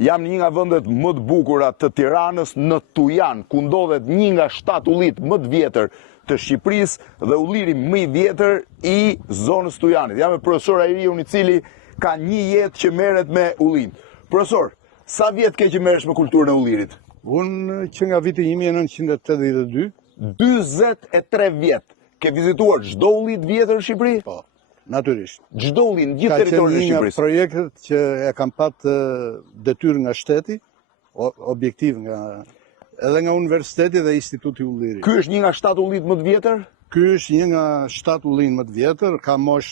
Jam një nga vendet më të bukura të Tiranës në Tujan, ku ndodhet një nga 7 ullit më të vjetër të Shqipërisë dhe ulliri më i vjetër i zonës Tujanit. Jam me profesor Airiun, i cili ka një jetë që merret me ullim. Profesor, sa vjet ke që merresh me kulturën e ullirit? Unë që nga viti 1982. 43 vjet. Ke vizituar çdo ullit vjetër në Shqipëri? Po, natyrisht. Çdo ullit në gjithë territorin e Shqipërisë. Ka qenë një nga projektet që e kam patë detyrë nga shteti, objektiv edhe nga universiteti dhe instituti ullirit. Ky është një nga 7 ullit më të vjetër? Ky është një nga 7 ullit më të vjetër, ka mosh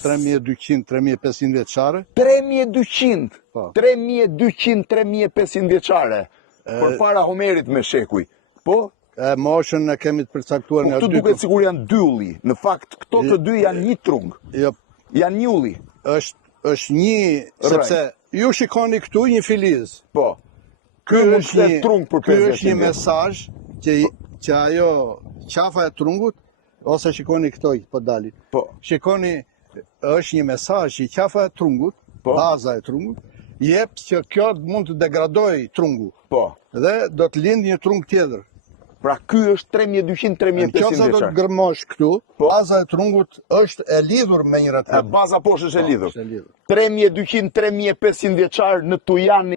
3200-3500 vjeçare. 3200? Po. 3200-3500 vjeçare. Përpara Homerit me shekuj. Po? Moshën e kemi të përcaktuar nga dy. Këtu duket sikur janë 2 ulli. Në fakt, këto të dy janë një trung. Jo. Janë një ulli. Është një, sepse ju shikoni këtu një filiz. Po. Ky është një trung për 50. Ky është një mesazh që ajo qafa e trungut, ose shikoni këto po dalin. Po. Shikoni, është një mesazh që qafa e trungut, baza e trungut, jep që kjo mund të degradoj trungu. Po. Dhe do të lind një trung tjetër. Pra ky është 3200-3500 vjeçar. Nëse do të gërmosh këtu, baza e trungut është e lidhur me njëra tjetrën. Baza poshtë është e lidhur. Është e lidhur. 3200-3500 vjeçar në Tujan